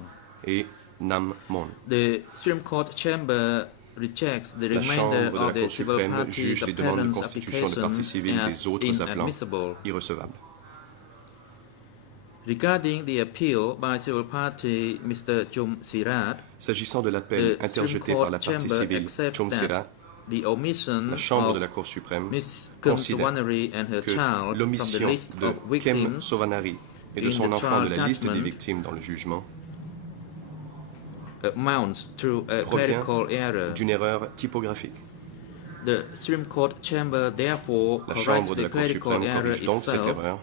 et Nam Mon. The Supreme Court Chamber rejects the La remainder Chambre de la of the Cour civil suprême parties' juge les demandes de appellants' constitution de partie applications civile as des autres appelants inadmissible. irrecevables. Regarding the appeal by civil party Mr. Chum Sirat, S'agissant de l'appel the Supreme interjeté par la Court partie Chamber civile accepts Chom Sira, that the omission la Chambre de la of Cour suprême Ms. considère Kumswanari and her que child from the l'omission list de of Kem victims Sovanari et de in son the enfant de trial la liste des judgment victimes dans le jugement amounts to a provient clerical error. d'une erreur typographique. The Supreme Court Chamber therefore La corrects Chambre de the la Cour clerical suprême error corrige donc cette itself erreur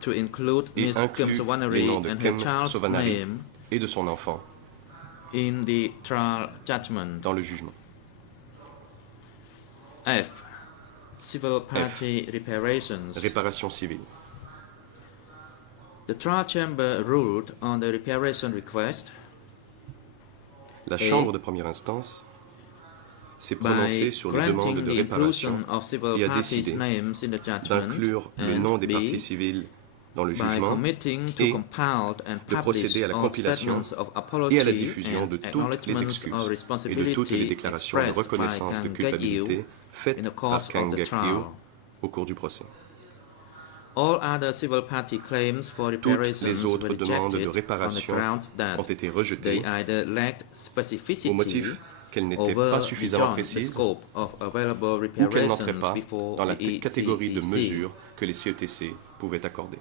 to include et Ms. inclut Kumswanari les noms de and her Kem child's Sovanari name et de son enfant in the trial judgment. dans le jugement. F. Civil party reparations. Réparation civile. The trial chamber ruled on the reparation request La Chambre de première instance s'est by prononcée sur les demandes granting de the réparation inclusion of civil et a parties' décidé names in the judgment d'inclure le and nom des B, parties civiles dans le by jugement committing to et compile and de publish procéder à la all compilation statements of apology et à la diffusion and de toutes les acknowledgements excuses of et de responsibility toutes les déclarations de expressed by reconnaissance de Kang culpabilité Gak-yew faites in the par course of Kang the Gak-yew trial. au cours du procès. All other civil party claims for Toutes reparations les autres were demandes de rejected on the réparation grounds that ont été they rejetées either lacked au specificity motif qu'elles n'étaient over pas suffisamment beyond the précises scope of available ou qu'elles n'entraient reparations pas before dans la the catégorie de ECCC. mesures que les CETC pouvaient accorder.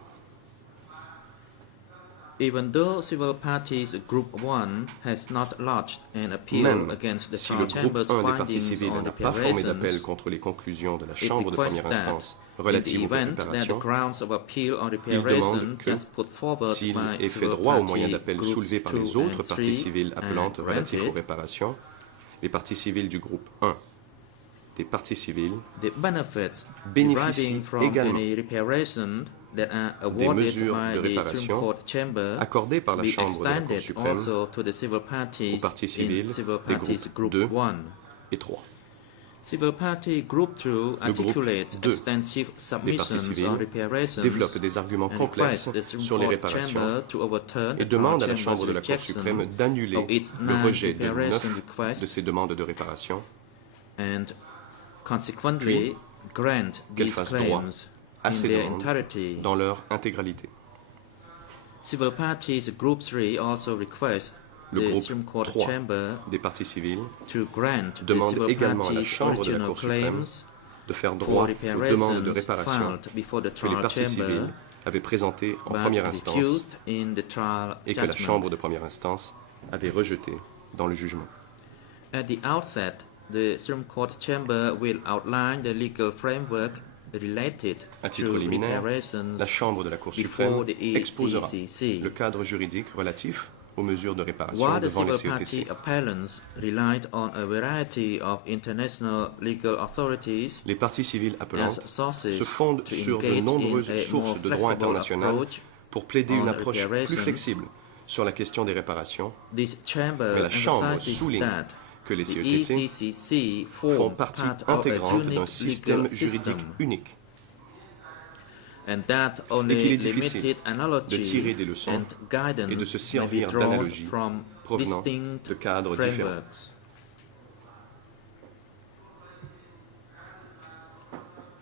Even though civil parties Group 1 has not lodged an appeal Même against the si le trial groupe chamber's 1 des parties findings civiles on n'a pas formé d'appel reparations, contre les conclusions de la it Chambre de requests première that, instance in the relatives aux event that the réparations, grounds of appeal on il reparation demande que, just put forward s'il by est fait civil droit aux moyens party d'appel Groups soulevés par 2 les autres and parties 3 civiles appelantes and relatifs aux granted, réparations, les parties civiles du groupe 1 des parties civiles the benefits bénéficient deriving from également any reparation that are des awarded mesures by de the Supreme réparation Court Chamber accordées par la be Chambre de la Cour extended suprême also to the civil aux parties parties in civiles civil des parties groupes Group 2 1. et 3. Civil Party Group 2 articulates 2 extensive des parties submissions civiles on reparations développe des arguments and complexes requests the Supreme sur les Court réparations Chamber to overturn et the demande à la trial Chambre de la chamber's Cour rejection suprême d'annuler of its le rejet de non-reparation 9 request de ces demandes de réparation, and consequently grant qu'elle these fasse droit claims. à ces their demandes entirety. dans leur intégralité. Civil parties Group 3 also request Le the groupe Supreme Court 3 chamber des parties civiles to grant the demande civil également à la parties Chambre de la original Cour suprême claims de faire for droit aux demandes de reparations réparation filed before the que les trial parties chamber civiles avaient présentées en but première instance refused in the trial et que la judgment. Chambre de première instance avait rejetées dans le jugement. At the outset, the Supreme Court chamber will outline the legal framework related À titre to liminaire, reparations la Chambre de la Cour before suprême the exposera ECCC. le cadre juridique relatif aux mesures de réparation While the devant les civil party CETC. appellants relied on a variety of international legal authorities Les parties civiles as appelantes sources se fondent to sur de engage nombreuses in a more sources de droit flexible international approach pour plaider on une approche plus reparations. flexible sur la question des réparations, This chamber mais la Chambre emphasizes souligne that que les the CETC ECCC font forms partie part of a intégrante d'un unique système legal juridique system, unique and that et only qu'il est difficile limited de tirer des analogy leçons and guidance et de se may be servir drawn d'analogies from provenant distinct de cadres différents. frameworks.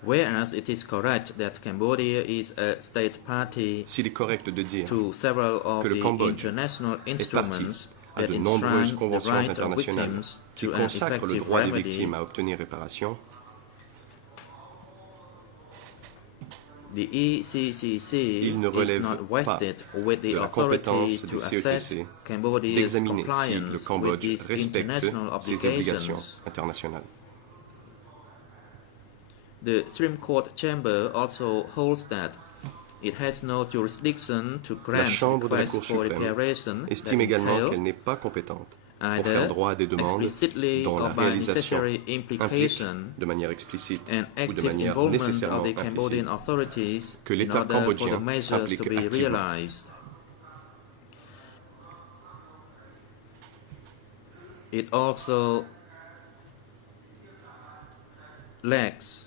Whereas it is correct that Cambodia is a state party S'il est correct de dire to several of que le the Cambodge international est partie instruments à that de nombreuses enshrine the conventions right of internationales victims qui to an consacrent le effective droit des remedy, victimes à obtenir réparation, the ECCC il ne is relève not pas vested with the de la authority compétence to des assess CETC Cambodia's d'examiner si le compliance with Cambodge these respecte international ses obligations obligations. internationales. The Supreme Court chamber also holds that it has no jurisdiction to La grant Chambre de la requests Cour for suprême reparation estime that également entail qu'elle n'est pas compétente pour either faire droit à des demandes explicitly dont la or by réalisation necessary implique implication de manière explicite an ou de active manière involvement nécessairement of the implicite Cambodian authorities que in l'État order for the cambodgien measures s'implique to be activement. realized. It also lacks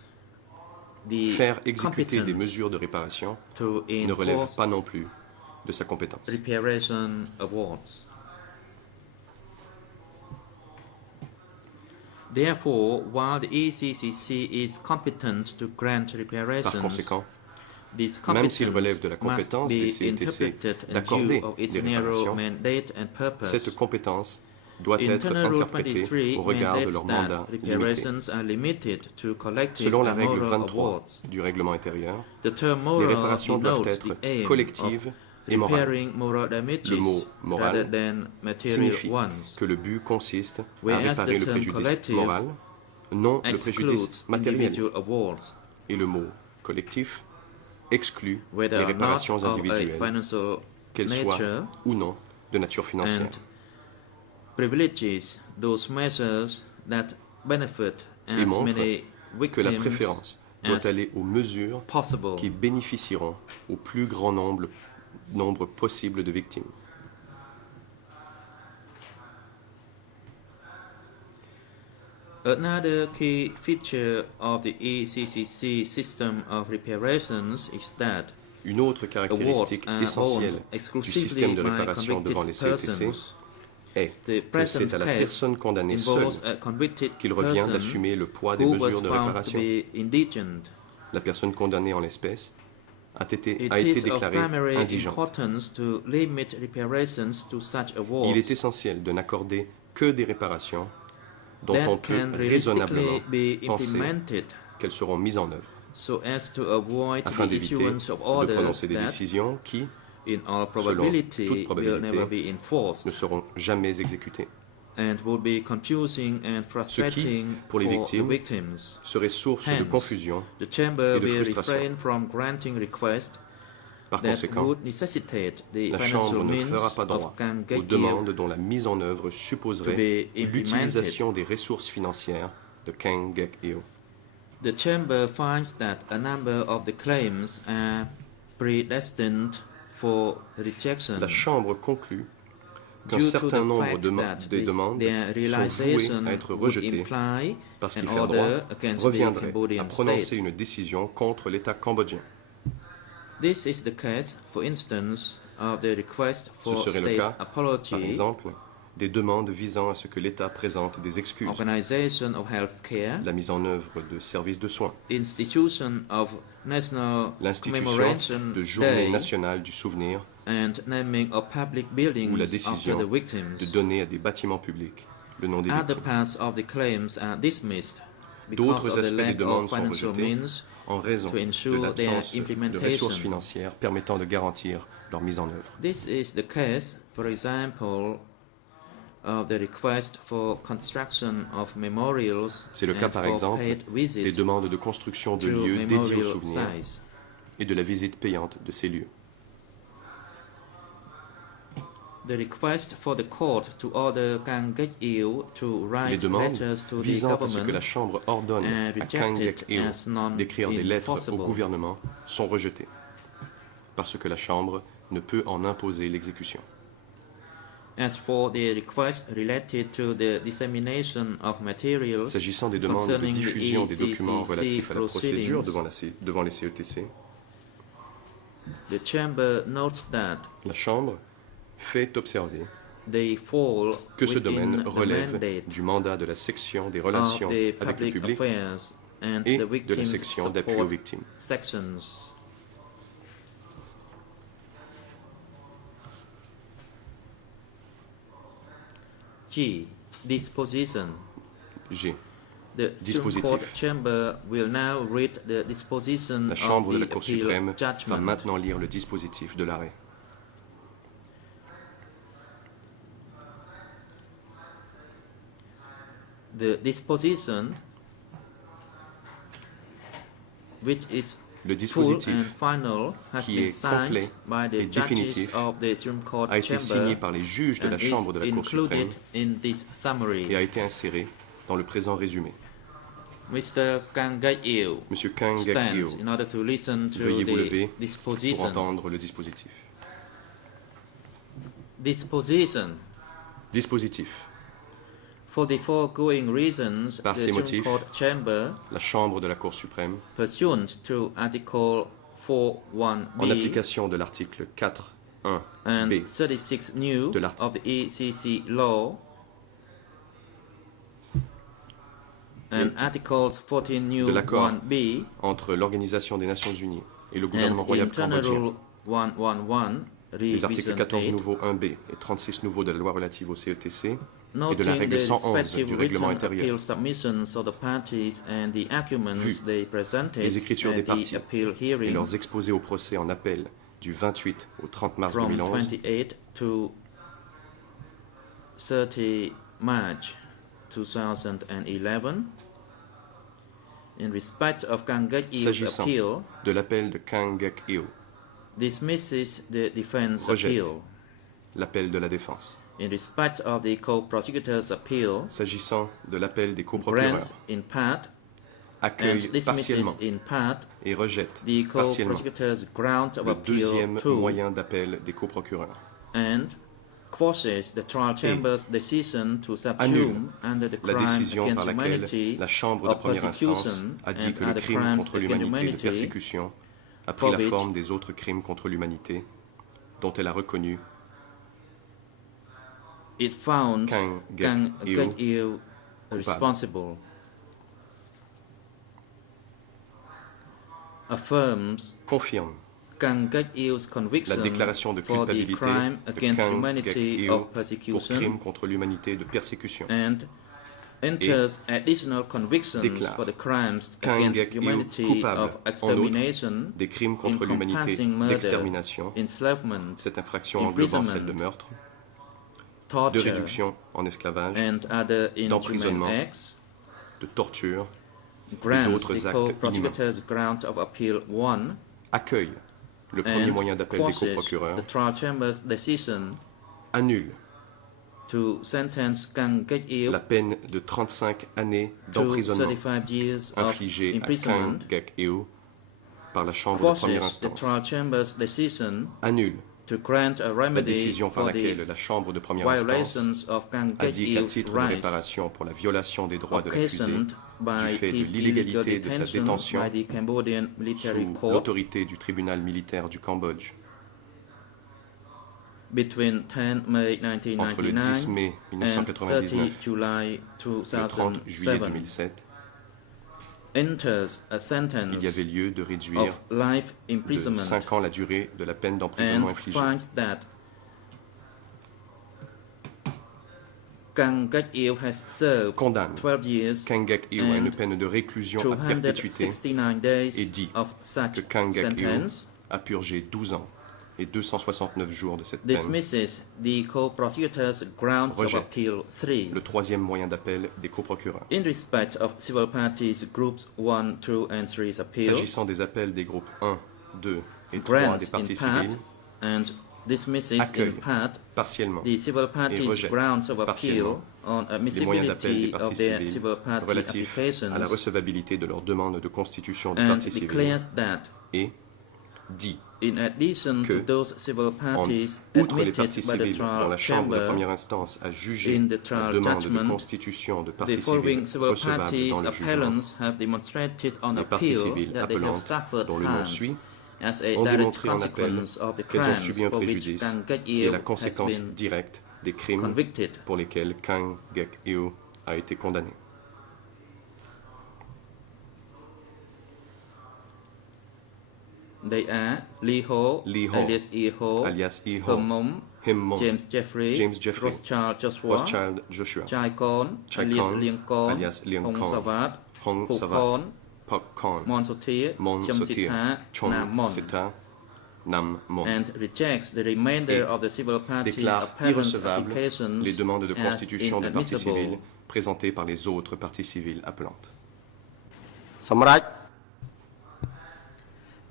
the Faire exécuter des competence mesures de réparation to ne relève enforce pas non plus de sa compétence. reparation awards. Therefore, while the ECCC is competent to grant Par reparations, conséquent, this même s'il relève competence de la must compétence des be CETC interpreted in d'accorder view of its des narrow réparations, mandate and purpose. cette compétence doit être Internal Rule interprétée 23 au regard de mandates leur that mandat limité. reparations are limited to collective Selon la and règle moral 23 awards. du règlement intérieur, The term les moral réparations doivent denotes être the aim collectives of et morales. repairing moral damages Le mot moral rather than material signifie ones. que le but consiste à Whereas réparer the le term préjudice collective moral, non le préjudice excludes matériel. individual awards, Et le mot collectif exclut whether les or not réparations of a individuelles, financial qu'elles soient nature, ou non de nature financière, and privileges those measures that benefit et as montre many que la victims préférence doit as aller aux mesures possible. qui bénéficieront au plus grand nombre possible de victimes. Another key feature of the ECCC system of reparations is that Une autre awards caractéristique are essentielle owned du exclusively système de by réparation devant les convicted CETC persons. est The que present c'est à la case personne condamnée seule involves a convicted qu'il revient person d'assumer le poids des who was mesures de found to réparation. be indigent. La personne condamnée en l'espèce a été It déclarée is of primary indigente. importance to limit reparations to such awards Il est essentiel de n'accorder que des réparations dont that on peut can raisonnablement realistically be penser implemented qu'elles seront mises en œuvre so as to avoid afin the d'éviter issuance of de orders prononcer des that, décisions qui in all selon probability, toute will probabilité, never be enforced ne seront jamais exécutées, and would be confusing and frustrating pour les for the victimes, victims. serait source de Hence, confusion. The chamber et de will frustration. refrain from granting requests Par that conséquent, would necessitate the la financial Chambre ne means fera pas droit of Kang aux Gek demandes dont la mise en œuvre to supposerait be implemented. l'utilisation des ressources financières de Kang Gek Eo. The chamber finds that a number of the claims are predestined for rejection La Chambre conclut qu'un due to certain the nombre fact that des demandes their sont vouées realization à être would rejetées imply parce an qu'il fait droit order against the reviendrait à Cambodian prononcer state. une décision contre l'État cambodgien. This is the case, for instance, of the request Ce for serait le state cas, par apology exemple, des demandes visant à ce que l'État présente des excuses, organization of healthcare, la mise en œuvre de services de soins, institution of national l'institution commemoration de journée day, nationale du souvenir and naming of public buildings ou la after décision the victims. de donner à des bâtiments publics le nom des Other victimes. parts of the claims are dismissed because D'autres of the aspects des lack demandes of sont financial rejetés means en raison to de ensure l'absence their de implementation. ressources financières permettant de garantir leur mise en œuvre. This is the case, for example, of the request for construction of memorials C'est le cas and par for exemple paid visit des demandes de construction de to lieux dédiés au memorial souvenir sites. et de la visite payante de ces lieux. The request for the court to order Kang Geik-il to Les write demandes letters to the visant à ce que la government Chambre ordonne and à Kang rejected Geik-il as non d'écrire des lettres au enforceable. gouvernement sont rejetées, parce que la Chambre ne peut en imposer l'exécution. As for the request related to the dissemination of materials S'agissant des demandes de concerning the diffusion des documents ECCC relatifs à la procédure proceedings, devant les CETC, the chamber notes that la Chambre fait observer they fall que ce within domaine the relève mandate du mandat de la section des of relations the avec le public public affairs and et the de la victims section d'appui aux support victimes. sections. G. Disposition. G. The Supreme Dispositif. Court chamber will now read the disposition La of Chambre de la the Cour appeal suprême va judgment. maintenant lire le dispositif de l'arrêt. The disposition, which is Le full dispositif, and final, has qui been est signed complet by the et judges définitif, of the Supreme Court a été signé chamber par les juges de la and Chambre de la is Cour suprême included in this summary. et a été inséré dans le présent résumé. Mr. Kang Geik-il Monsieur Kang stands Geik-il, in order to listen to veuillez vous lever the pour disposition. entendre le dispositif. Disposition. Dispositif. For the foregoing reasons, Par the ces Supreme motifs, Court chamber, La Chambre de la Cour suprême, pursuant to Article 4.1b en application de l'article 4.1b and 36 new de l'article- of the ECC law and Articles 14 new de l'accord 1b entre l'Organisation des Nations Unies et le and gouvernement royal Internal cambodgien, 111 les articles revision 14 8, nouveaux 1b et 36 nouveaux de la loi relative au CETC et de la noting règle the 111 respective du règlement written appeal intérieur, submissions of the parties and the arguments Vu they presented les écritures des at the parties appeal et hearing leurs exposés au procès en appel du 28 au 30 mars from 2011, 28 to 30 March 2011. In respect of Kang Geik-il's S'agissant appeal, de l'appel de Kang Geik-il, dismisses the defense rejette appeal. l'appel de la défense. In respect of the co-prosecutor's appeal, S'agissant de l'appel des coprocureurs, grants in part and accueille dismisses partiellement in part et rejette the partiellement co-prosecutor's ground of le appeal deuxième 2 moyen d'appel des coprocureurs. and quashes the trial chamber's decision to annule subsume under the la crime décision against par laquelle humanity la Chambre de of première instance persecution a dit and que le other crime crimes contre against l'humanité de humanity persécution a pris for la which forme des autres crimes contre l'humanité dont elle a reconnu it found Kang Kang Geik-il Geik-il responsible. Affirms confirme Kang Geik-il's la conviction déclaration de for the culpabilité crime de against Kang humanity Geik-il of pour persecution crime contre l'humanité de persécution. and enters additional convictions déclare for the crimes Kang against Geik-il humanity coupable, of extermination, Des crimes contre l'humanité encompassing murder, d'extermination, enslavement, cette infraction englobant celle de imprisonment, meurtre, de torture, réduction en esclavage, and other inhuman d'emprisonnement, acts, de torture, grants d'autres the actes co-prosecutor's grant of appeal 1 accueille le premier and moyen d'appel des quashes coprocureurs, the trial chamber's decision annule to sentence Kang Geik-il la peine de 35 années to d'emprisonnement 35 years of infligée à imprisonment, Kang Geik-il par la Chambre de première quashes the instance, trial chamber's decision annule to grant a la remedy décision par for laquelle the la Chambre de première instance violations of Kang a dit qu'à Geik-il's titre de rights réparation pour la violation des droits de l'accusé occasioned by du fait de his l'illégalité illegal de sa detention détention by the Cambodian military sous court, l'autorité du tribunal militaire du Cambodge, between 10 May entre le 10 1999 mai and 30 1999 July le 30 juillet 2007 2007, enters a il y sentence avait lieu de réduire of life de imprisonment 5 ans la durée de la peine d'emprisonnement and infligée. finds that Kang Gak-il has served Condamne 12 years Kang Gak-il à une and peine de réclusion à perpétuité 269 days et dit of such que Kang Gak-il sentence a purgé 12 ans et 269 jours de cette peine. dismisses the co-prosecutor's ground of Rejette appeal 3 le troisième moyen d'appel des coprocureurs. in respect of civil parties groups 1, 2 and 3's appeal S'agissant des appels des groupes 1, 2 et 3 grants des in parties part civiles, and dismisses accueille in part partiellement the civil et parties rejette grounds of appeal partiellement on les moyens d'appel des admissibility of parties their civiles civil party relatifs à la applications recevabilité de leur demande de constitution de and partie civile declares that et dit in addition que, to those civil parties outre les admitted parties by the civiles dont trial la Chambre de chamber, première instance a jugé in the la trial demande de judgment, constitution de the partie following civile civil recevable parties dans le jugement, appellants have demonstrated on les parties appeal civiles that they have appelantes suffered dont le nom harm suit as a ont direct démontré en appel consequence of the qu'elles ont crimes subi un for which préjudice Kang qui est Gak-il la has conséquence been directe des crimes convicted. pour lesquels Kang Gak-il a été condamné. They are Lee Ho, Lee Ho, alias E Ho, alias E Ho, Him Mom, Him Mom, James Jeffrey, James Jeffrey, Rothschild Joshua, Rothschild Joshua, Chai Kon, Chai alias Kon, Liang Kon, alias Liang Hong Kon, Savat, Hong Phu Savat, Kon, Pok Kon, Mon Sothia, Mon Chom Sothia, Sitha, Chom Nam Mon, Sita, Nam Mon, and rejects the remainder et of the civil parties' déclare appellants' irrecevables applications les demandes de as constitution de parties civiles inadmissible. présentées par les autres parties civiles appelantes. សម្រាប់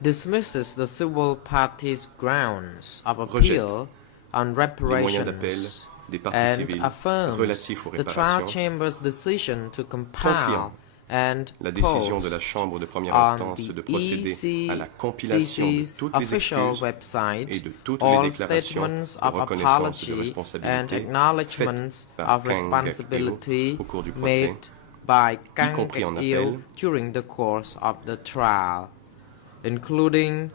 dismisses the civil parties' grounds of Rejette appeal on les moyens d'appel reparations des parties and civiles affirms relatifs aux the trial réparations, chamber's decision to compile confirme and la décision de la post Chambre de première on instance the de procéder à la compilation de ECC's toutes les official excuses website et de toutes all les déclarations statements de of reconnaissance de apology and responsabilité acknowledgements faites par of Kang responsibility Gak-il au cours du procès, made by Kang compris en Gak-il appel, during the course of the trial, including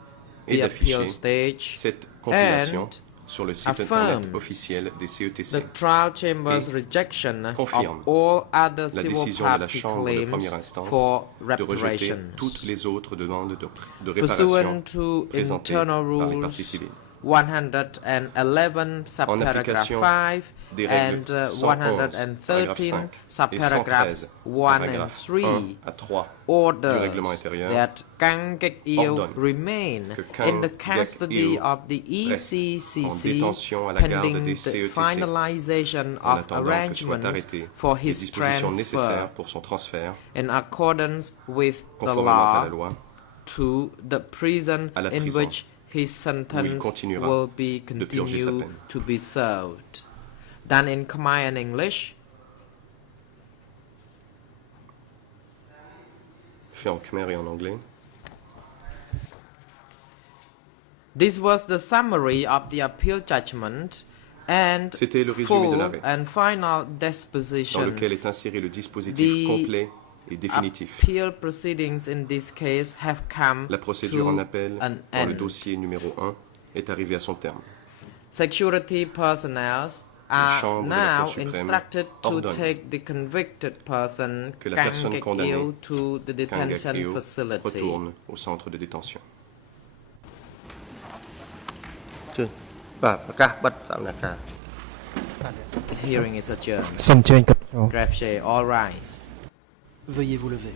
et the appeal d'afficher stage cette compilation and sur le site internet affirms officiel des the CETC. trial chamber's Et rejection of confirme all other La civil décision de la party Chambre de claims première instance for de rejeter reparations. toutes les autres demandes de réparation Pursuant to présentées internal par les parties rules civiles. 111 subparagraph application 5 des règles and 111, paragraphe 113 5 et subparagraphs 113, 1 and paragraphe 3 1 à 3 du orders règlement intérieur that Kang Gak-il ordonne remain que in Kang the custody Gak-il of the reste en ECCC détention à la garde pending des the CETC finalization en of attendant que soient arrangements arrêtées for les his dispositions transfer nécessaires pour son transfert in accordance with the conformément à la law loi to the prison à la in prison, which his sentence continuera will be de purger sa continued peine. to be served. Done in Khmer and English. fait en khmer et en anglais. This was the summary of the appeal judgment and C'était le résumé de full l'arrêt, and final dans disposition. lequel est inséré le dispositif The complet et définitif. Appeal proceedings in this case have come La procédure to en appel an dans le end. dossier numéro 1 est arrivée à son terme. Security personnel La are Chambre de la now Cour suprême instructed to ordonne take the convicted person que la Kang personne condamnée, Gak-il to the Kang detention Gak-il, facility. retourne au centre de détention. បាទប្រកាសបិទសកម្មភាព The hearing is adjourned. សូមអញ្ជើញគិតចូល Graph all rise. Veuillez vous lever.